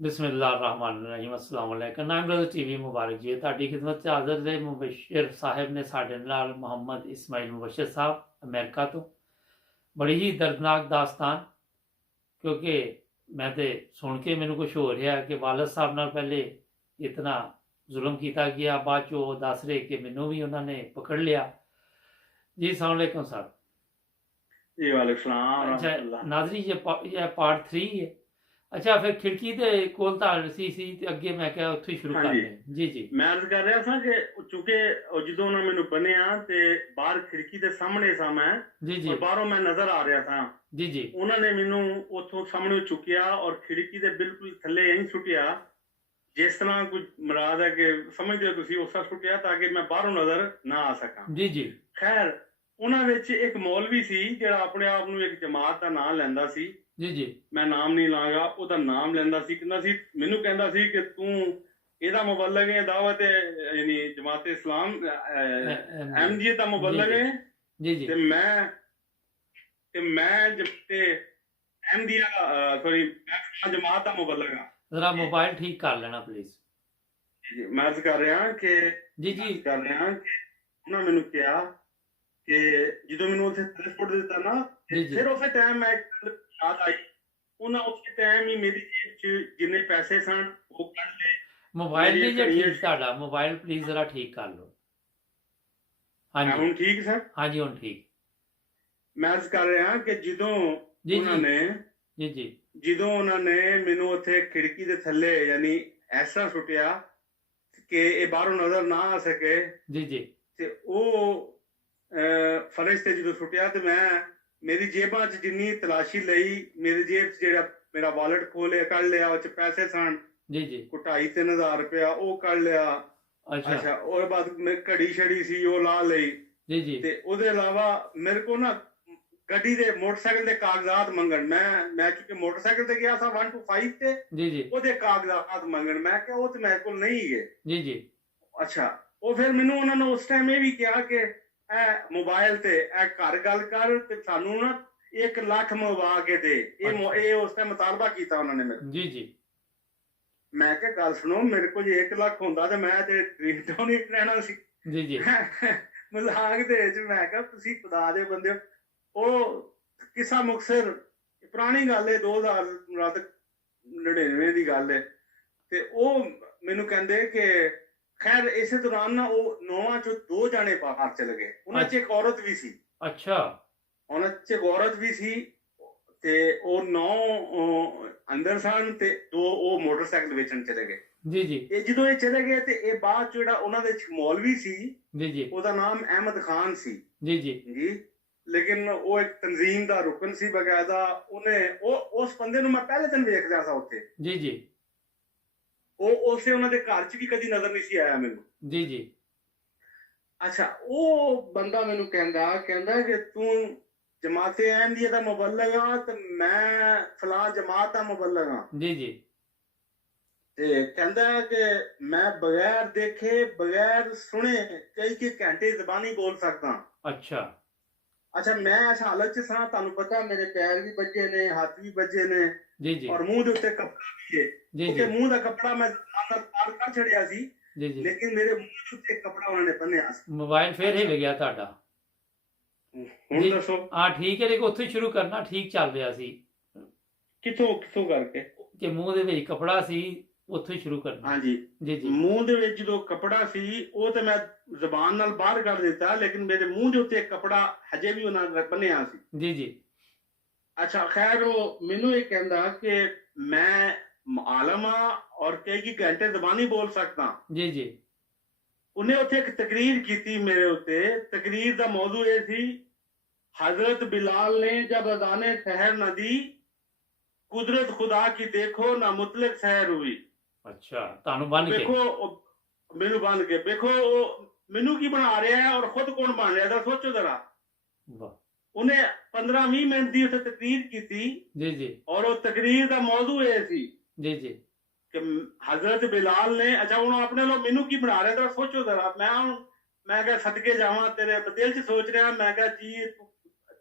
ਬਿਸਮਿਲ੍ਲਾਹਿਰਰਹਿਮਾਨਿਰਰਹੀਮ अस्सलाम वालेकुम नाम ब्रदर टीवी मुबारक जी ਤੁਹਾਡੀ ਖਿਦਮਤ 'ਚ ਹਾਜ਼ਰ ਨੇ ਮੁਬਸ਼ਰ ਸਾਹਿਬ ਨੇ ਸਾਡੇ ਨਾਲ ਮੁਹੰਮਦ ਇਸਮਾਈਲ ਮੁਬਸ਼ਰ ਸਾਹਿਬ ਅਮਰੀਕਾ ਤੋਂ ਬੜੀ ਹੀ ਦਰਦਨਾਕ ਦਾਸਤਾਨ ਕਿਉਂਕਿ ਮੈਂ ਤੇ ਸੁਣ ਕੇ ਮੈਨੂੰ ਕੁਝ ਹੋ ਰਿਹਾ ਕਿ ਵਾਲਦ ਸਾਹਿਬ ਨਾਲ ਪਹਿਲੇ ਇਤਨਾ ਜ਼ੁਲਮ ਕੀਤਾ ਗਿਆ ਬਾਅਦ ਚੋਂ ਉਹ ਦੱਸ ਰਹੇ ਕਿ ਮੈਨੂੰ ਵੀ ਉਹਨਾਂ ਨੇ ਪਕੜ ਲਿਆ जी अस्सलाम वालेकुम साहब जी वालेकुम सलाम अच्छा रहमतुल्लाह। नाजरी ये पार्ट 3 है अच्छा फिर खिड़की ਦੇ ਕੋਲ ਤਾਂ ਸੀ ਤੇ ਅੱਗੇ ਮੈਂ ਕਿਹਾ ਉੱਥੇ ਹੀ ਸ਼ੁਰੂ हाँ ਕਰਦੇ जी ਹਾਂ ਜੀ ਜੀ मैं अर्ज कर रहा था कि चूंकि जो उन्होंने मैंने बनिया ते बाहर खिड़की के सामने सा मैं जी जी और बाहरों मैं नजर आ रहा था। जी जी उन्होंने मैनू उतों सामने चुकिया और खिड़की के बिल्कुल थले यहीं सुटिया जिस तरह कुछ मुराद है कि समझते हो तुसी उस तरह सुटिया ताकि मैं बाहरों नजर ना आ सका। जी जी खैर उन्होंने एक मौलवी सी जिहड़ा अपने आप नूं एक जमात का नाम लैंदा सी। जी जी मैं नाम नहीं लांगा ਉਹਦਾ ਨਾਮ ਲੈਂਦਾ ਸੀ ਕਹਿੰਦਾ ਸੀ ਮੈਨੂੰ ਕਹਿੰਦਾ ਸੀ ਕਿ ਤੂੰ ਇਹਦਾ ਮੁਬੱਲਗ ਹੈ ਦਾਵਤ ਯਾਨੀ ਜਮਾਤ ਇਸਲਾਮ ਐਮਜੀ ਦਾ ਮੁਬੱਲਗ ਹੈ जी जी ਤੇ ਮੈਂ ਤੇ ਐਮਡੀ ਸੌਰੀ ਮੈਂ ਜਮਾਤ ਦਾ ਮੁਬੱਲਗ ਹਾਂ। जरा मोबाइल ठीक कर लेना प्लीज ਮੈਂ ਅਰਜ਼ ਕਰ ਰਿਹਾ ਕਿ जी जी ਕਰ ਰਿਹਾ ਕਿ ਉਹਨਾਂ ਮੈਨੂੰ ਕਿਹਾ ਕਿ ਜਦੋਂ ਮੈਨੂੰ ਉੱਥੇ ਟ੍ਰਾਂਸਪੋਰਟ ਦਿੱਤਾ ਨਾ ਜੀ, ਜੀ। ਫਿਰ ਉਸੇ ਟਾਈਮ ਮੈਂ ਯਾਦ ਆਈ ਉਹਨਾਂ ਉਸੇ ਟਾਈਮ ਹੀ ਮੇਰੀ ਜੇਬ 'ਚ ਜਿੰਨੇ ਪੈਸੇ ਸਨ ਉਹ ਕੱਢ ਲਏ। मोबाइल मेरी लीजिए ये- ठीक साड़ा मोबाइल प्लीज जरा ठीक कर लो हाँ ਮੈਂ जी ਹੁਣ ਠੀਕ ਸਰ हाँ जी हूँ ठीक ਮੈਂ ਅਰਜ਼ ਕਰ ਰਿਹਾ ਕਿ ਜਦੋਂ ਜੀ, ਉਹਨਾਂ ਜੀ। ਨੇ जी जी ਜਦੋਂ ਉਹਨਾਂ ਨੇ ਮੈਨੂੰ ਉੱਥੇ ਖਿੜਕੀ ਦੇ ਥੱਲੇ ਯਾਨੀ ਐਸਾ ਸੁੱਟਿਆ ਕਿ ਇਹ ਬਾਹਰੋਂ ਨਜ਼ਰ ਨਾ ਆ ਸਕੇ जी जी ਤੇ ਉਹ ਫਰਸ਼ ਤੇ ਜਦੋਂ ਸੁੱਟਿਆ ਤੇ ਮੈਂ ਮੇਰੀ ਜੇਬਾਂ 'ਚ ਜਿੰਨੀ ਤਲਾਸ਼ੀ ਲਈ ਮੇਰੀ ਜੇਬ 'ਚ ਜਿਹੜਾ ਮੇਰਾ ਵਾਲਟ ਖੋਲਿਆ ਕੱਢ ਲਿਆ ਉਹ 'ਚ ਪੈਸੇ ਸਨ जी जी 2,500-3,000 ਰੁਪਇਆ ਉਹ ਕੱਢ ਲਿਆ। अच्छा ਅੱਛਾ ਉਹਦੇ ਬਾਅਦ ਮੈਂ ਘੜੀ ਛੜੀ ਸੀ ਉਹ ਲਾ ਲਈ जी जी ਤੇ ਉਹਦੇ ਇਲਾਵਾ ਮੇਰੇ ਕੋਲ ਨਾ ਗੱਡੀ ਦੇ ਮੋਟਰਸਾਈਕਲ ਦੇ ਕਾਗਜ਼ਾਤ ਮੰਗਣ ਮੈਂ ਕਿਉਂਕਿ ਮੋਟਰਸਾਈਕਲ ਤੇ ਗਿਆ ਸਾਂ 1 to 5 ਤੇ जी जी ਉਹਦੇ ਕਾਗਜ਼ਾਤ ਮੰਗਣ ਮੈਂ ਕਿਹਾ ਉਹ ਤੇ ਮੇਰੇ ਕੋਲ ਨਹੀਂ ਗਏ। जी जी ਅੱਛਾ ਉਹ ਫਿਰ ਮੈਨੂੰ ਉਹਨਾਂ ਨੇ ਉਸ ਟਾਈਮ ਇਹ ਵੀ ਕਿਹਾ ਕਿ ਇਹ ਮੋਬਾਈਲ ਤੇ ਇਹ ਘਰ ਗੱਲ ਕਰ ਤੇ ਸਾਨੂੰ ਨਾ 1 ਲੱਖ ਮੰਗਵਾ ਕੇ ਦੇ ਇਹ ਉਸ ਟਾਈਮ ਮੁਤਾਲਬਾ ਕੀਤਾ ਉਹਨਾਂ ਨੇ ਮੇਰੇ। जी जी ਮੈਂ ਕਿਹਾ ਗੱਲ ਸੁਣੋ ਮੇਰੇ ਕੋਲ ਜੇ 1 ਲੱਖ ਹੁੰਦਾ ਤੇ ਮੈਂ ਤੇ ਡ੍ਰੀਮ ਟਾਊਨ ਹੀ ਰਹਿਣਾ ਸੀ। जी जी ਮਜ਼ਾਕ ਦੇ ਵਿੱਚ ਮੈਂ ਕਿਹਾ ਤੁਸੀਂ ਖੁਦਾ ਦੇ ਬੰਦੇ ਹੋ। ਉਹ ਕਿਸਾ ਮੁਕਸਰ ਪੁਰਾਣੀ ਗੱਲ ਹੈ 2099 ਦੀ ਗੱਲ ਹੈ ਤੇ ਉਹ ਮੈਨੂੰ ਕਹਿੰਦੇ ਕਿ ਖੈਰ ਇਸੇ ਦੌਰਾਨ ਨਾ ਉਹ 9 ਚੋਂ 2 ਜਾਣੇ ਬਾਹਰ ਚਲੇ ਗਏ ਉਹਨਾਂ 'ਚ ਇੱਕ ਔਰਤ ਵੀ ਸੀ। अच्छा ਉਹਨਾਂ 'ਚ ਇੱਕ ਔਰਤ ਵੀ ਸੀ ਤੇ ਉਹ 9 ਅੰਦਰ ਸਨ ਤੇ 2 ਉਹ ਮੋਟਰਸਾਈਕਲ ਵੇਚਣ ਚਲੇ ਗਏ। जी जी ਇਹ ਜਦੋਂ ਇਹ ਚਲੇ ਗਏ ਤੇ ਇਹ ਬਾਅਦ 'ਚ ਜਿਹੜਾ ਉਹਨਾਂ ਦੇ ਇੱਕ ਮੌਲਵੀ ਸੀ जी जी ਉਹਦਾ ਨਾਮ ਅਹਿਮਦ ਖਾਨ ਸੀ जी जी ਜੀ ਲੇਕਿਨ ਉਹ ਇੱਕ ਤਨਜ਼ੀਮ ਦਾ ਰੁਕਨ ਸੀ ਬਕਾਇਦਾ। ਉਹਨੇ ਉਸ ਬੰਦੇ ਨੂੰ ਮੈਂ ਪਹਿਲੇ ਦਿਨ ਵੇਖ ਲਿਆ ਸੀ ਉੱਥੇ। जी जी ਉਹ ਉਸੇ ਉਹਨਾਂ ਦੇ ਘਰ 'ਚ ਵੀ ਕਦੀ ਨਜ਼ਰ ਨਹੀਂ ਸੀ ਆਇਆ ਮੈਨੂੰ। जी जी ਅੱਛਾ ਉਹ ਬੰਦਾ ਮੈਨੂੰ ਕਹਿੰਦਾ ਕਿ ਤੂੰ ਜਮਾਤੇ ਅਹਿਮਦੀਆ ਦਾ ਮੁਬੱਲਗ ਆ ਤੇ ਮੈਂ ਫਲਾਂ ਜਮਾਤ ਦਾ ਮੁਬੱਲਗ ਆ जी जी ਤੇ ਕਹਿੰਦਾ ਕਿ ਮੈਂ ਬਗੈਰ ਦੇਖੇ ਬਗੈਰ ਸੁਣੇ ਕਈ ਘੰਟੇ ਜ਼ਬਾਨੀ ਬੋਲ ਸਕਦਾ। अच्छा ਅੱਛਾ ਮੈਂ ਇਸ ਹਾਲਤ 'ਚ ਸਾਂ ਤੁਹਾਨੂੰ ਪਤਾ ਮੇਰੇ ਪੈਰ ਵੀ ਵੱਜੇ ਨੇ ਹੱਥ ਵੀ ਵੱਜੇ ਨੇ जी जी ਔਰ ਮੂੰਹ ਦੇ ਉੱਤੇ ਕੱਪੜਾ ਵੀ ਹੈ। जी ਉਹਦੇ जी ਮੂੰਹ ਦਾ ਕੱਪੜਾ ਮੈਂ ਨਾਲ ਤਾਰ ਕਰ ਛੜਿਆ ਸੀ जी जी ਲੇਕਿਨ ਮੇਰੇ ਮੂੰਹ ਦੇ ਉੱਤੇ ਕੱਪੜਾ ਉਹਨਾਂ ਨੇ ਬੰਨਿਆ ਸੀ। मोबाइल फिर हिल गया ਤੁਹਾਡਾ ਹੁਣ ਜੀ। ਦੱਸੋ ਹਾਂ ਠੀਕ ਹੈ ਲੇਕਿਨ ਉੱਥੇ ਹੀ ਸ਼ੁਰੂ ਕਰਨਾ ਠੀਕ ਚੱਲ ਰਿਹਾ ਸੀ ਕਿੱਥੋਂ ਕਰਕੇ। ਕਿ ਮੂੰਹ ਦੇ ਵਿੱਚ ਕਪੜਾ ਸੀ ਉੱਥੇ ਹੀ ਸ਼ੁਰੂ ਕਰਨਾ ਹਾਂਜੀ ਜੀ ਜੀ ਮੂੰਹ ਦੇ ਵਿੱਚ ਜਦੋਂ ਕੱਪੜਾ ਸੀ ਉਹ ਤੇ ਮੈਂ ਜ਼ਬਾਨ ਨਾਲ ਬਾਹਰ ਕੱਢ ਦਿੱਤਾ ਲੇਕਿਨ ਮੇਰੇ ਮੂੰਹ ਦੇ ਉੱਤੇ ਕੱਪੜਾ ਹਜੇ ਵੀ ਉਹਨਾਂ ਨੇ ਬੰਨਿਆ ਸੀ। ਜੀ ਜੀ ਅੱਛਾ ਖੈਰ ਉਹ ਮੈਨੂੰ ਇਹ ਕਹਿੰਦਾ ਕਿ ਮੈਂ ਆਲਮ ਆ ਔਰ ਕਈ ਘੰਟੇ ਜ਼ਬਾਨੀ ਬੋਲ ਸਕਦਾ। ਜੀ ਜੀ ਉਹਨੇ ਉੱਥੇ ਇੱਕ ਤਕਰੀਰ ਕੀਤੀ ਮੇਰੇ ਉੱਤੇ। ਤਕਰੀਰ ਦਾ ਮੌਜੂ ਇਹ ਸੀ हजरत बिलाल ने जब अजाने सहर न दी कुदरत खुदा की देखो ना मुतलक सहर हुई। ਅੱਛਾ ਤੁਹਾਨੂੰ ਬੰਨ ਕੇ देखो मेनू बन के देखो मेनू की बना रहा है और खुद कौन बन रहा है सोचो जरा। ਵਾਹ उन्हें 15-20 मिनट की उत्थे तकरीर की ਜੀ ਜੀ और वो तकरीर का मौजू ये सी ਜੀ जी कि हजरत बिलाल ने अच्छा हूँ अपने लोग मेनू की बना रहे थे सोचो जरा। मैं क्या सदके जावा तेरे दिल च सोच रहा मैं क्या जी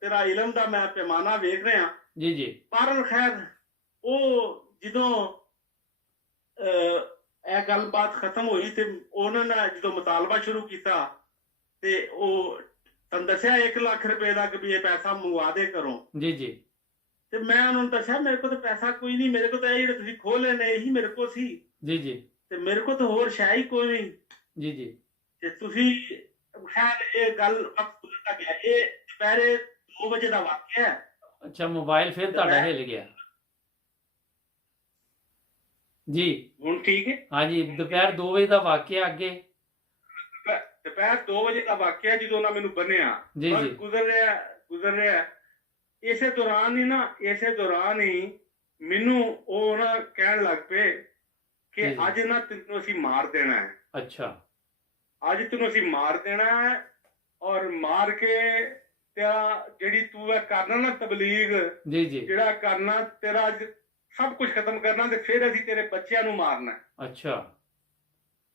तेरा इलम का मैं पैमाना वेख रहा जी जी पर खैर वो जो ਇਹ ਗੱਲਬਾਤ ਖਤਮ ਹੋਈ ਤੇ ਉਹਨਾਂ ਨੇ ਜਦੋਂ ਮੁਤਾਲਬਾ ਸ਼ੁਰੂ ਕੀਤਾ ਤੇ ਉਹ ਤੁਹਾਨੂੰ ਦੱਸਿਆ 1 ਲੱਖ ਰੁਪਏ ਦਾ ਕਿ ਵੀ ਇਹ ਪੈਸਾ ਮੰਗਵਾ ਦੇ ਕਰੋ। ਜੀ ਜੀ ਤੇ ਮੈਂ ਉਹਨਾਂ ਨੂੰ ਦੱਸਿਆ ਮੇਰੇ ਕੋਲ ਤਾਂ ਪੈਸਾ ਕੋਈ ਨਹੀਂ, ਮੇਰੇ ਕੋਲ ਤਾਂ ਇਹ ਜਿਹੜੇ ਤੁਸੀਂ ਖੋਲੇ ਨੇ ਇਹੀ ਮੇਰੇ ਕੋਲ ਸੀ ਜੀ ਜੀ ਤੇ ਮੇਰੇ ਕੋਲ ਤਾਂ ਹੋਰ ਸ਼ੈ ਹੀ ਕੋਈ ਨਹੀਂ। ਜੀ ਜੀ ਤੇ ਤੁਸੀਂ ਖੈਰ ਇਹ ਗੱਲ ਵਕਤ ਬਦਲਦਾ ਗਿਆ। ਇਹ ਦੁਪਹਿਰੇ 2 ਵਜੇ ਦਾ ਵਾਕਿਆ ਹੈ। ਅੱਛਾ, ਮੋਬਾਈਲ ਫਿਰ ਤੁਹਾਡਾ ਹਿੱਲ ਗਿਆ ਜੀ। ਹੁਣ ਠੀਕ ਹੈ। ਹਾਂਜੀ, ਦੁਪਹਿਰ 2 ਵਜੇ ਦਾ ਵਾਕਿਆ ਅੱਗੇ। ਦੁਪਹਿਰ 2 ਵਜੇ ਦਾ ਵਾਕਿਆ ਜਦੋਂ ਉਹਨਾਂ ਮੈਨੂੰ ਬੰਨਿਆ ਜੀ ਜੀ ਗੁਜ਼ਰ ਰਿਹਾ ਇਸੇ ਦੌਰਾਨ ਹੀ ਮੈਨੂੰ ਉਹ ਨਾ ਕਹਿਣ ਲੱਗ ਪਏ ਕਿ ਜੀ। ਅੱਜ ਨਾ ਤੈਨੂੰ ਅਸੀਂ ਮਾਰ ਦੇਣਾ ਹੈ, ਅੱਛਾ ਅੱਜ ਤੈਨੂੰ ਅਸੀਂ ਮਾਰ ਦੇਣਾ ਹੈ ਔਰ ਮਾਰ ਕੇ ਤੇਰਾ ਜਿਹੜੀ ਤੂੰ ਹੈ ਕਰਨਾ ਨਾ ਤਬਲੀਗ, ਜੀ ਜੀ ਜਿਹੜਾ ਕਰਨਾ ਤੇਰਾ ਅੱਜ ਸਭ ਕੁਝ ਖਤਮ ਕਰਨਾ ਤੇ ਫਿਰ ਅਸੀਂ ਤੇਰੇ ਬੱਚਿਆਂ ਨੂੰ ਮਾਰਨਾ ਹੈ। ਅੱਛਾ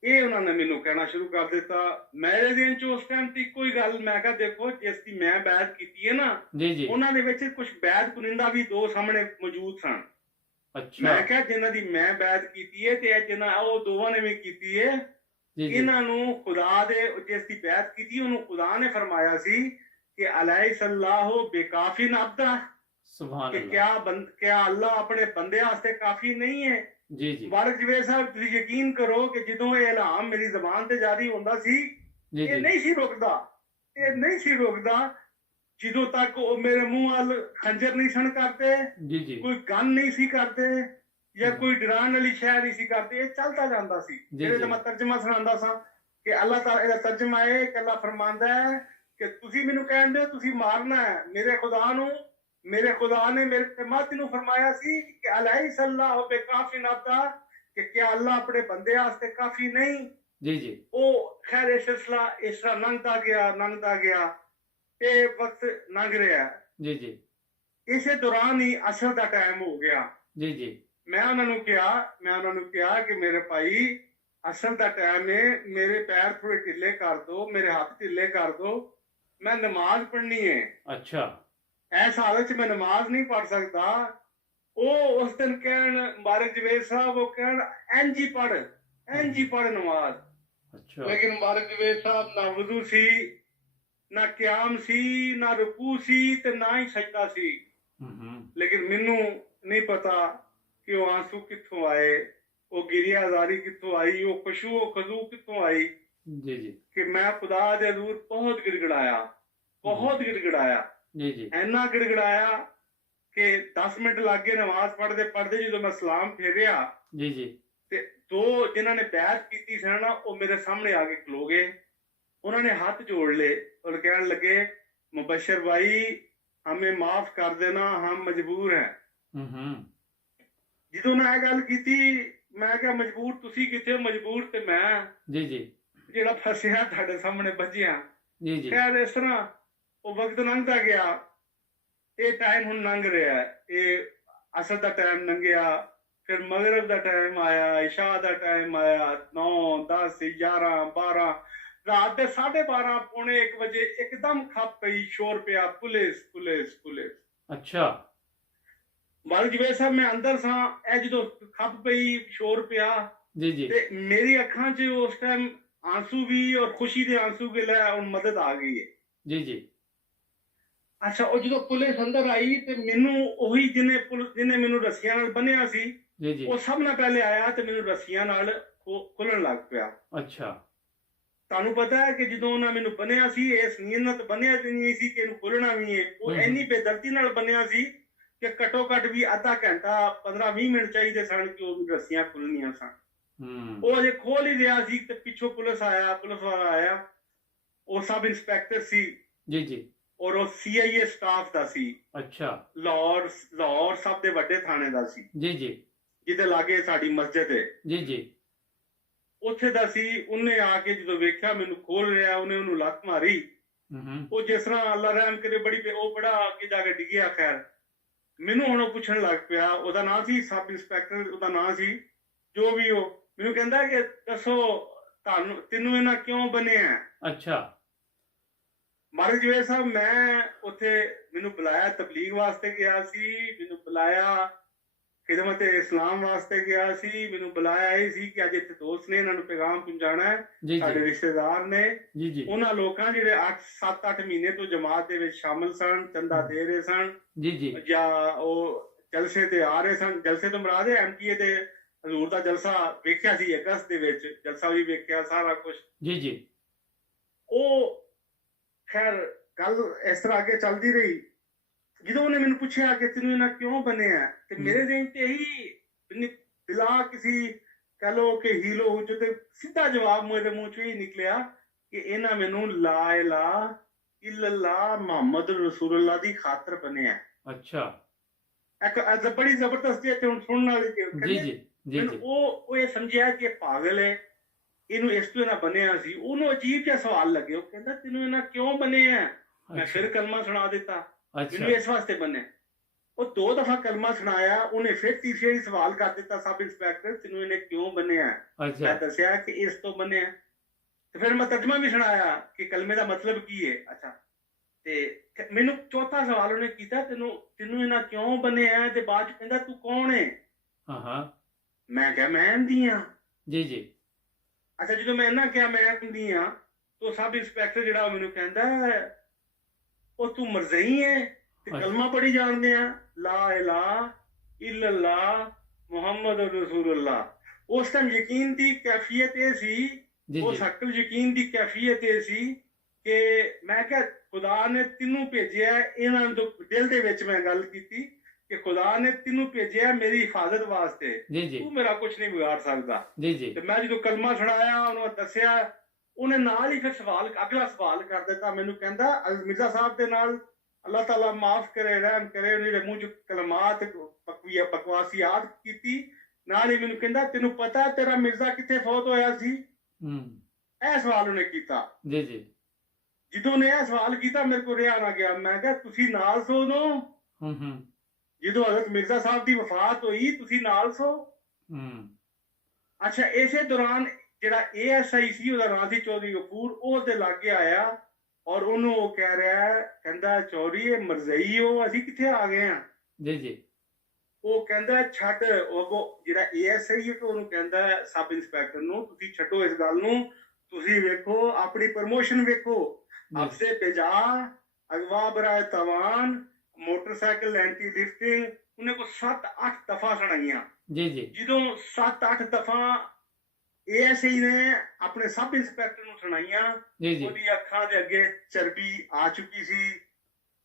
ਇਹ ਉਹਨਾਂ ਨੇ ਮੈਨੂੰ ਕਹਿਣਾ ਸ਼ੁਰੂ ਕਰ ਦਿੱਤਾ। ਮੇਰੇ ਦਿਨ ਚ ਉਸ ਟਾਈਮ ਤੇ ਕੋਈ ਗੱਲ ਮੈਂ ਕਿਹਾ ਦੇਖੋ ਜਿਸ ਦੀ ਮੈਂ ਬੈਦ ਕੀਤੀ ਹੈ ਨਾ ਜੀ ਜੀ ਉਹਨਾਂ ਦੇ ਵਿੱਚ ਕੁਝ ਬੈਦ ਕੁਨਿੰਦਾ ਵੀ 2 ਸਾਹਮਣੇ ਮੌਜੂਦ ਸਨ। ਅੱਛਾ ਮੈਂ ਕਿਹਾ ਜਿਨ੍ਹਾਂ ਦੀ ਮੈਂ ਬੈਦ ਕੀਤੀ ਹੈ ਤੇ ਇਹ ਜਿਨ੍ਹਾਂ ਉਹ ਦੋਵਾਂ ਨੇ ਵੀ ਕੀਤੀ ਹੈ ਜੀ ਜੀ ਇਹਨਾਂ ਨੂੰ ਖੁਦਾ ਦੇ ਜਿਸ ਦੀ ਬੈਦ ਕੀਤੀ ਉਹਨੂੰ ਖੁਦਾ ਨੇ ਫਰਮਾਇਆ ਸੀ ਕਿ ਅਲੈਹਿ ਸੱਲਾਹੁ ਬੇਕਾਫਿਨ ਅਬਦਾ, ਸੁਭਾਨ ਕਿ ਅੱਲਾਹ। ਕਿਆ ਅੱਲਾਹ ਆਪਣੇ ਬੰਦੇ ਵਾਸਤੇ ਕਾਫੀ ਨਹੀਂ ਹੈ। ਜੀ ਜੀ ਮੁਬਾਰਕ ਜਵੇਦ ਸਾਹਿਬ ਤੁਸੀਂ ਯਕੀਨ ਕਰੋ ਕਿ ਜਦੋਂ ਇਹ ਐਲਾਨ ਮੇਰੀ ਜ਼ਬਾਨ ਤੇ ਜਾਰੀ ਹੁੰਦਾ ਸੀ ਜੀ ਇਹ ਜੀ ਨਹੀਂ ਸੀ ਰੁਕਦਾ ਜਦੋਂ ਤੱਕ ਉਹ ਮੇਰੇ ਮੂੰਹ ਵੱਲ ਖੰਜਰ ਨਹੀਂ ਸਣ ਕਰਦੇ, ਜੀ ਜੀ ਕੋਈ ਗਨ ਨਹੀਂ ਸੀ ਕਰਦੇ ਜਾਂ ਕੋਈ ਡਰਾਉਣ ਵਾਲੀ ਸ਼ੈ ਨਹੀਂ ਸੀ ਕਰਦੇ। ਇਹ ਚੱਲਦਾ ਜਾਂਦਾ ਸੀ। ਜਿਹੜੇ ਜੀ। ਮੈਂ ਤਰਜਮਾ ਸੁਣਾਉਂਦਾ ਸਾਂ ਕਿ ਅੱਲਾਹ ਤਾਲਾ ਇਹਦਾ ਤਰਜਮਾ ਹੈ ਕਿ ਅੱਲਾਹ ਫਰਮਾਉਂਦਾ ਹੈ ਕਿ ਤੁਸੀਂ ਮੈਨੂੰ ਕਹਿੰਦੇ ਹੋ ਤੁਸੀਂ ਮਾਰਨਾ ਹੈ ਮੇਰੇ ਖੁਦਾ ਨੂੰ, ਮੇਰੇ ਖੁਦਾ ਨੇ ਮੇਰੇ ਮਾਤੀ ਨੂੰ ਫਰਮਾਇਆ ਸੀ ਕਿ ਅਲੈਹਿ ਸੱਲਾਹੁ ਬੇਕਾਫਿਨ ਅਬਦਾ, ਕਿ ਕਿਆ ਅੱਲਾਹ ਆਪਣੇ ਬੰਦੇ ਵਾਸਤੇ ਕਾਫੀ ਨਹੀਂ। ਜੀ ਜੀ ਉਹ ਖੈਰ ਇਹ ਸਿਲਸਿਲਾ ਇਸ ਤਰ੍ਹਾਂ ਲੰਘਦਾ ਗਿਆ ਇਹ ਵਕਤ ਲੰਘ ਰਿਹਾ। ਜੀ ਜੀ ਇਸੇ ਦੌਰਾਨ ਹੀ ਅਸਰ ਦਾ ਟਾਈਮ ਹੋ ਗਿਆ। ਜੀ ਜੀ ਮੈਂ ਉਹਨਾਂ ਨੂੰ ਕਿਹਾ ਕਿ ਮੇਰੇ ਭਾਈ ਅਸਰ ਦਾ ਟਾਈਮ ਹੈ, ਮੇਰੇ ਪੈਰ ਥੋੜੇ ਢਿੱਲੇ ਕਰ ਦੋ, ਮੇਰੇ ਹੱਥ ਢਿੱਲੇ ਕਰ ਦੋ, ਮੈਂ ਨਮਾਜ਼ ਪੜ੍ਹਨੀ ਹੈ। ਅੱਛਾ ਇਸ ਹਾਲਤ 'ਚ ਮੈਂ ਨਮਾਜ਼ ਨਹੀਂ ਪੜ੍ਹ ਸਕਦਾ। ਉਹ ਉਸ ਦਿਨ ਕਹਿਣ ਮੁਬਾਰਕ ਜਵੇਦ ਸਾਹਿਬ ਉਹ ਕਹਿਣ ਇੰਝ ਹੀ ਪੜ੍ਹ ਨਮਾਜ਼। ਅੱਛਾ ਲੇਕਿਨ ਮੁਬਾਰਕ ਜਵੇਦ ਸਾਹਿਬ ਨਾ ਵਜ਼ੂ ਸੀ, ਨਾ ਕਿਆਮ ਸੀ, ਨਾ ਰੁਕੂ ਸੀ ਤੇ ਨਾ ਹੀ ਸਜਦਾ ਸੀ। ਲੇਕਿਨ ਮੈਨੂੰ ਨਹੀਂ ਪਤਾ ਕਿ ਉਹ ਆਂਸੂ ਕਿੱਥੋਂ ਆਏ, ਉਹ ਗਿਰਿਆ ਆਜ਼ਾਰੀ ਕਿੱਥੋਂ ਆਈ, ਉਹ ਖੁਸ਼ੂ ਉਹ ਖਜ਼ੂ ਕਿੱਥੋਂ ਆਈ। ਜੀ ਜੀ ਕਿ ਮੈਂ ਖੁਦਾ ਦੇ ਹਜ਼ੂਰ ਬਹੁਤ ਗਿੜਗੜਾਇਆ ਜੀ ਜੀ ਇੰਨਾ ਗਿੜਗੜਾਇਆ ਕਿ 10 ਮਿੰਟ ਲੱਗ ਗਏ ਨਮਾਜ਼ ਪੜ੍ਹਦੇ ਜਦੋਂ ਮੈਂ ਸਲਾਮ ਫੇਰਿਆ ਜੀ ਜੀ ਤੇ 2 ਜਿਨ੍ਹਾਂ ਨੇ ਬੈਠ ਕੀਤੀ ਸੀ ਨਾ ਉਹ ਮੇਰੇ ਸਾਹਮਣੇ ਆ ਕੇ ਖਲੋ ਗਏ। ਉਹਨਾਂ ਨੇ ਹੱਥ ਜੋੜ ਲਏ ਔਰ ਕਹਿਣ ਲੱਗੇ ਮੁਬਸ਼ਰ ਭਾਈ ਹमें माफ कर देना, हम मजबूर हैं। ਜਦੋਂ ਮੈਂ ਇਹ ਗੱਲ ਕੀਤੀ ਮੈਂ ਕਿਹਾ ਮਜਬੂਰ ਤੁਸੀਂ ਕਿੱਥੇ ਹੋ, ਮਜਬੂਰ ਤੇ ਮੈਂ ਜੀ ਜੀ ਜਿਹੜਾ ਫਸਿਆ ਤੁਹਾਡੇ ਸਾਹਮਣੇ ਵੱਜਿਆ। ਜੀ ਜੀ ਖੈਰ ਇਸ ਤਰ੍ਹਾਂ ਉਹ ਵਕਤ ਲੰਘਦਾ ਗਿਆ। ਇਹ ਟਾਈਮ ਹੁਣ ਲੰਘ ਰਿਹਾ, ਇਹ ਅਸਰ ਦਾ ਟਾਈਮ ਲੰਘਿਆ, ਫਿਰ ਮਗਰਬ ਦਾ ਟਾਈਮ ਆਇਆ, ਇਸ਼ਾ ਦਾ ਟਾਈਮ ਆਇਆ, 9 10 11 12 ਰਾਤ ਦੇ 12:30 ਪੌਣੇ 1 ਵਜੇ ਇੱਕਦਮ ਖੱਪ ਪਈ, ਸ਼ੋਰ ਪਿਆ ਪੁਲਿਸ ਪੁਲਿਸ ਪੁਲਿਸ। ਅੱਛਾ ਮੁਬਾਰਕ ਜਵੇਦ ਸਾਹਿਬ ਮੈਂ ਅੰਦਰ ਸਾਂ, ਇਹ ਜਦੋਂ ਖੱਪ ਪਈ ਸ਼ੋਰ ਪਿਆ ਜੀ ਜੀ ਤੇ ਮੇਰੀ ਅੱਖਾਂ 'ਚ ਉਸ ਟਾਈਮ ਆਂਸੂ ਵੀ ਔਰ ਖੁਸ਼ੀ ਦੇ ਆਂਸੂ ਵੀ ਲੈ ਹੁਣ ਮਦਦ ਆ ਗਈ ਹੈ। ਜੀ ਜੀ ਅੱਛਾ ਉਹ ਜਦੋਂ ਪੁਲਿਸ ਅੰਦਰ ਆਈ ਤੇ ਮੈਨੂੰ ਉਹੀ ਜਿਹਨੇ ਮੈਨੂੰ ਰੱਸੀਆਂ ਨਾਲ ਬੰਨਿਆ ਸੀ ਜੀ ਜੀ ਉਹ ਸਭ ਨਾਲ ਪਹਿਲੇ ਆਇਆ ਤੇ ਮੈਨੂੰ ਰੱਸੀਆਂ ਨਾਲ ਖੁੱਲਣ ਲੱਗ ਪਿਆ। ਅੱਛਾ ਤੁਹਾਨੂੰ ਪਤਾ ਹੈ ਕਿ ਜਦੋਂ ਉਹਨਾਂ ਮੈਨੂੰ ਬੰਨਿਆ ਸੀ ਇਸ ਨੀਅਤ ਬੰਨਿਆ ਨਹੀਂ ਸੀ ਕਿ ਇਹਨੂੰ ਖੋਲਣਾ ਵੀ ਹੈ, ਉਹ ਇੰਨੀ ਬੇਦਰਦੀ ਨਾਲ ਬੰਨਿਆ ਸੀ ਕਿ ਘੱਟੋ ਘੱਟ ਵੀ ਅੱਧਾ ਘੰਟਾ 15-20 ਮਿੰਟ ਚਾਹੀਦੇ ਸਨ ਕਿ ਉਹ ਰੱਸੀਆਂ ਖੁੱਲਣੀਆਂ ਸਨ। ਉਹ ਅਜੇ ਖੋਲ ਹੀ ਰਿਹਾ ਸੀ ਤੇ ਪਿੱਛੋਂ ਪੁਲਿਸ ਵਾਲਾ ਆਇਆ। ਉਹ ਸਬ ਇੰਸਪੈਕਟਰ ਸੀ ਜੀ ਜੀ ਔਰ ਉਹ CIA ਸਟਾਫ ਦਾ ਸੀ। ਅੱਛਾ ਲਾਹੌਰ ਸਭ ਦੇ ਵੱਡੇ ਥਾਣੇ ਦਾ ਸੀ ਜੀ ਜੀ ਜਿਹਦੇ ਲਾਗੇ ਸਾਡੀ ਮਸਜਿਦ ਹੈ ਜੀ ਜੀ ਉੱਥੇ ਦਾ ਸੀ। ਉਹਨੇ ਆ ਕੇ ਜਦੋਂ ਵੇਖਿਆ ਮੈਨੂੰ ਖੋਲ ਰਿਹਾ ਉਹਨੂੰ ਲੱਤ ਮਾਰੀ। ਉਹ ਜਿਸ ਤਰ੍ਹਾਂ ਅੱਲਾ ਰਹਿਮ ਕਰੇ ਉਹ ਬੜਾ ਅੱਗੇ ਜਾ ਕੇ ਡਿੱਗਿਆ। ਖੈਰ ਮੈਨੂੰ ਹੁਣ ਉਹ ਪੁੱਛਣ ਲੱਗ ਪਿਆ, ਉਹਦਾ ਨਾਂ ਸੀ ਸਬ ਇੰਸਪੈਕਟਰ, ਉਹਦਾ ਨਾਂ ਸੀ ਜੋ ਵੀ ਉਹ ਮੈਨੂੰ ਕਹਿੰਦਾ ਕਿ ਦੱਸੋ ਤੈਨੂੰ ਇਹਨਾਂ ਕਿਉਂ ਬੰਨਿਆ। ਅੱਛਾ ਮੁਬਾਰਕ ਜਵੇਦ ਸਾਹਿਬ ਮੈਂ ਉੱਥੇ ਮੈਨੂੰ ਬੁਲਾਇਆ, ਤਬਲੀਗ ਵਾਸਤੇ ਗਿਆ ਸੀ, ਮੈਨੂੰ ਬੁਲਾਇਆ। ਖਿਦਮਤ ਇਸਲਾਮ ਵਾਸਤੇ ਗਿਆ ਸੀ, ਮੈਨੂੰ ਬੁਲਾਇਆ ਇਹ ਸੀ ਕਿ ਅੱਜ ਇੱਥੇ ਦੋਸਤ ਨੇ, ਇਹਨਾਂ ਨੂੰ ਪੈਗਾਮ ਪਹੁੰਚਾਉਣਾ ਹੈ, ਜੀ ਸਾਡੇ ਜੀ ਰਿਸ਼ਤੇਦਾਰ ਨੇ। ਜੀ ਜੀ ਉਹਨਾਂ ਲੋਕਾਂ ਜਿਹੜੇ 7-8 ਮਹੀਨੇ ਤੋਂ ਜਮਾਤ ਦੇ ਵਿੱਚ ਸ਼ਾਮਲ ਸਨ, ਚੰਦਾ ਦੇ ਰਹੇ ਸਨ ਜੀ ਜੀ ਜਾਂ ਉਹ ਜਲਸੇ ਤੇ ਆ ਰਹੇ ਸਨ। ਜਲਸੇ ਤੋਂ ਮੁਰਾਦ ਹੈ MTA ਦੇ ਹਜ਼ੂਰ ਦਾ ਜਲਸਾ ਵੇਖਿਆ ਸੀ ਅਗਸਤ ਦੇ ਵਿੱਚ, ਜਲਸਾ ਵੀ ਵੇਖਿਆ, ਸਾਰਾ ਕੁਝ। ਜੀ ਜੀ ਉਹ ਖੈਰ ਗੱਲ ਇਸ ਤਰ੍ਹਾਂ ਅੱਗੇ ਚੱਲਦੀ ਰਹੀ। ਜਦੋਂ ਉਹਨੇ ਮੈਨੂੰ ਪੁੱਛਿਆ ਕਿ ਤੈਨੂੰ ਇਹਨਾਂ ਕਿਉਂ ਬਣਿਆ, ਤੇ ਮੇਰੇ ਦਿਨ ਤੇ ਹੀ ਬਿਲਾ ਕਿਸੇ ਕਹ ਲੋ ਕਿ ਹੀਲੋ ਹੁਜ ਤੇ ਸਿੱਧਾ ਜਵਾਬ ਮੇਰੇ ਮੂੰਹ ਚੋਂ ਹੀ ਨਿਕਲਿਆ ਕਿ ਇਹਨਾਂ ਮੈਨੂੰ ਲਾ ਇਲਾਹਾ ਇल्लल्लाह ਮੁਹੰਮਦ ਰਸੂਲullah ਦੀ ਖਾਤਰ ਬਣਿਆ। ਅੱਛਾ ਇੱਕ ਬੜੀ ਜ਼ਬਰਦਸਤ ਹੈ ਤੇ ਹੁਣ ਸੁਣਨ ਵਾਲੀ ਜੀ ਕਹਿੰਦੇ ਜੀ ਜੀ ਜੀ ਉਹ ਇਹ ਸਮਝਿਆ ਕਿ ਇਹ ਪਾਗਲ ਹੈ, ਇਹਨੂੰ ਇਸ ਤੋਂ ਨਾ ਬਣਿਆ ਸੀ। ਉਹਨੂੰ ਅਜੀਬ ਜਿਹਾ ਸਵਾਲ ਲੱਗੇ, ਉਹ ਕਹਿੰਦਾ ਤੈਨੂੰ ਇਹਨਾਂ ਕਿਉਂ ਬਣਿਆ? ਮੈਂ ਫਿਰ ਕਲਮਾ ਸੁਣਾ ਦਿੱਤਾ, ਅੱਛਾ ਮੈਨੂੰ ਇਸ ਵਾਸਤੇ ਬਣਿਆ। ਉਹ 2 ਦਫਾ ਕਲਮਾ ਸੁਣਾਇਆ, ਉਹਨੇ ਫਿਰ ਤੀਸਰੀ ਵਾਰੀ ਸਵਾਲ ਕਰ ਦਿੱਤਾ, ਸਬ ਇੰਸਪੈਕਟਰ ਤੈਨੂੰ ਇਹਨੇ ਕਿਉਂ ਬਣਿਆ? ਮੈਂ ਅੱਛਾ ਦੱਸਿਆ ਕਿ ਇਸ ਤੋਂ ਬਣਿਆ। ਤੇ ਫਿਰ ਮੈਂ ਤਰਜਮਾ ਵੀ ਸੁਣਾਇਆ ਕਿ ਕਲਮੇ ਦਾ ਮਤਲਬ ਕੀ ਹੈ। ਅੱਛਾ, ਤੇ ਮੈਨੂੰ ਚੌਥਾ ਸਵਾਲ ਉਹਨੇ ਕੀਤਾ, ਤੈਨੂੰ ਇਹਨਾਂ ਕਿਉਂ ਬਣਿਆ? ਤੇ ਬਾਅਦ ਚ ਕਹਿੰਦਾ ਤੂੰ ਕੌਣ ਹੈ? ਹਾਂ ਹਾਂ ਮੈਂ ਕਿਹਾ ਮੈਂ ਅਹਿਮਦੀ ਹਾਂ। ਜੀ ਜੀ ਅੱਛਾ, ਜਦੋਂ ਮੈਂ ਇਹਨਾਂ ਕਿਹਾ ਮੈਂ ਅਹਿਮਦੀ ਹਾਂ, ਤਾਂ ਸਬ ਇੰਸਪੈਕਟਰ ਜਿਹੜਾ ਉਹ ਮੈਨੂੰ ਕਹਿੰਦਾ ਉਹ ਤੂੰ ਮਰਜ਼ਈ ਹੈ ਤੇ ਕਲਮਾ ਪੜੀ ਜਾਣਦੇ ਆ, ਲਾ ਇਲਾਹਾ ਇल्लल्लाह ਮੁਹੰਮਦ ਰਸੂਲullah। ਉਸ ਟਾਈਮ ਯਕੀਨ ਦੀ ਕੈਫੀਅਤ ਇਹ ਸੀ, ਜੀ ਉਹ ਜੀ ਸ਼ਕਲ ਯਕੀਨ ਦੀ ਕੈਫੀਅਤ ਇਹ ਸੀ ਕਿ ਮੈਂ ਕਿਹਾ ਖੁਦਾ ਨੇ ਤੈਨੂੰ ਭੇਜਿਆ। ਇਹਨਾਂ ਨੂੰ ਦਿਲ ਦੇ ਵਿੱਚ ਮੈਂ ਗੱਲ ਕੀਤੀ ਕਿ ਖੁਦਾ ਨੇ ਤੈਨੂੰ ਭੇਜਿਆ ਮੇਰੀ ਹਿਫਾਜ਼ਤ ਵਾਸਤੇ, ਜੀ ਜੀ ਤੂੰ ਮੇਰਾ ਕੁਝ ਨਹੀਂ ਵਿਗਾੜ ਸਕਦਾ। ਜੀ ਜੀ ਤੇ ਮੈਂ ਜਦੋਂ ਕਲਮਾ ਸੁਣਾਇਆ, ਉਹਨੂੰ ਦੱਸਿਆ, ਉਹਨੇ ਨਾਲ ਹੀ ਫਿਰ ਅਗਲਾ ਸਵਾਲ ਕਰ ਦਿੱਤਾ। ਮੈਨੂੰ ਕਹਿੰਦਾ ਮਿਰਜ਼ਾ ਸਾਹਿਬ ਦੇ ਨਾਲ ਅੱਲਾਹ ਤਾਲਾ ਮਾਫ ਕਰੇ, ਰਹਿਮ ਕਰੇ, ਉਹਨੇ ਮੂੰਹ ਚ ਕਲਮਾਤ ਬਕਵਾਸੀਆਤ ਕੀਤੀ। ਨਾਲ ਹੀ ਮੈਨੂੰ ਕਹਿੰਦਾ ਤੈਨੂੰ ਪਤਾ ਤੇਰਾ ਮਿਰਜ਼ਾ ਕਿੱਥੇ ਫੌਤ ਹੋਇਆ ਸੀ? ਇਹ ਸਵਾਲ ਉਹਨੇ ਕੀਤਾ। ਜੀ ਜੀ ਜਦੋਂ ਨੇ ਇਹ ਸਵਾਲ ਕੀਤਾ, ਮੇਰੇ ਕੋਲ ਰਿਹਾ ਨਾ ਗਿਆ। ਮੈਂ ਕਿਹਾ ਤੁਸੀਂ ਨਾਲ ਸੋ ਦੋ, ਜਦੋਂ ਹਜ਼ਰਤ ਮਿਰਜ਼ਾ ਸਾਹਿਬ ਦੀ ਵਫਾਤ ਹੋਈ ਤੁਸੀਂ ਨਾਲ ਸੋ। ਅੱਛਾ, ਇਸੇ ਦੌਰਾਨ ਜਿਹੜਾ ASI ਸੀ, ਉਹਦਾ ਨਾਂ ਸੀ ਚੌਧਰੀ ਗਫੂਰ, ਉਹਦੇ ਲਾਗੇ ਆਇਆ ਔਰ ਉਹਨੂੰ ਉਹ ਕਹਿ ਰਿਹਾ, ਕਹਿੰਦਾ ਚੌਧਰੀ ਇਹ ਮਰਜ਼ਈ ਹੋ, ਅਸੀਂ ਕਿੱਥੇ ਆ ਗਏ ਆ? ਜੀ ਜੀ ਉਹ ਕਹਿੰਦਾ ਛੱਡ, ਉਹ ਜਿਹੜਾ ASI ਹੈ ਉਹਨੂੰ ਕਹਿੰਦਾ ਸਬ ਇੰਸਪੈਕਟਰ ਨੂੰ, ਤੁਸੀਂ ਛੱਡੋ ਇਸ ਗੱਲ ਨੂੰ, ਤੁਸੀਂ ਵੇਖੋ ਆਪਣੀ ਪ੍ਰਮੋਸ਼ਨ ਵੇਖੋ। ਅਫਸੇ ਬੇਜਾ ਅਗਵਾ ਬਰਾਏ ਤਵਾਨ ਮੋਟਰਸਾਈਕਲ ਐਂਟੀ ਲਿਫਟਿੰਗ, ਉਹਨੇ ਕੋ 7-8 ਦਫਾ ਸੁਣਾਈਆਂ। ਜੀ ਜੀ ਜਦੋਂ 7-8 ਦਫਾ ASI ਨੇ ਆਪਣੇ ਸਬ ਇੰਸਪੈਕਟਰ ਨੂੰ ਸੁਣਾਈਆਂ, ਜੀ ਜੀ ਉਹਦੀ ਅੱਖਾਂ ਦੇ ਅੱਗੇ ਚਰਬੀ ਆ ਚੁੱਕੀ ਸੀ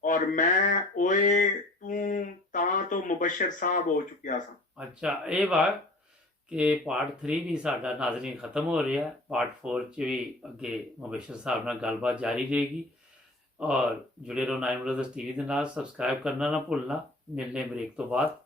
ਔਰ ਮੈਂ ਓਏ ਤੂੰ ਤਾਂ ਤੋਂ ਮੁਬਸ਼ਰ ਸਾਹਿਬ ਹੋ ਚੁੱਕਿਆ ਸਾਂ। ਅੱਛਾ, ਇਹ ਵਾ ਕਿ ਪਾਰਟ 3 ਵੀ ਸਾਡਾ ਨਾਜ਼ਰੀਨ ਖਤਮ ਹੋ ਰਿਹਾ, ਪਾਰਟ 4 ਚ ਵੀ ਅੱਗੇ ਮੁਬਸ਼ਰ ਸਾਹਿਬ ਨਾਲ ਗੱਲਬਾਤ ਜਾਰੀ ਰਹੇਗੀ। ਔਰ ਜੁੜੇ ਰਹੋ 9 ਬ੍ਰਦਰਜ਼ TV ਦੇ ਨਾਲ, ਸਬਸਕ੍ਰਾਈਬ ਕਰਨਾ ਨਾ ਭੁੱਲਣਾ। ਮਿਲਨੇ ਬ੍ਰੇਕ ਤੋਂ ਬਾਅਦ।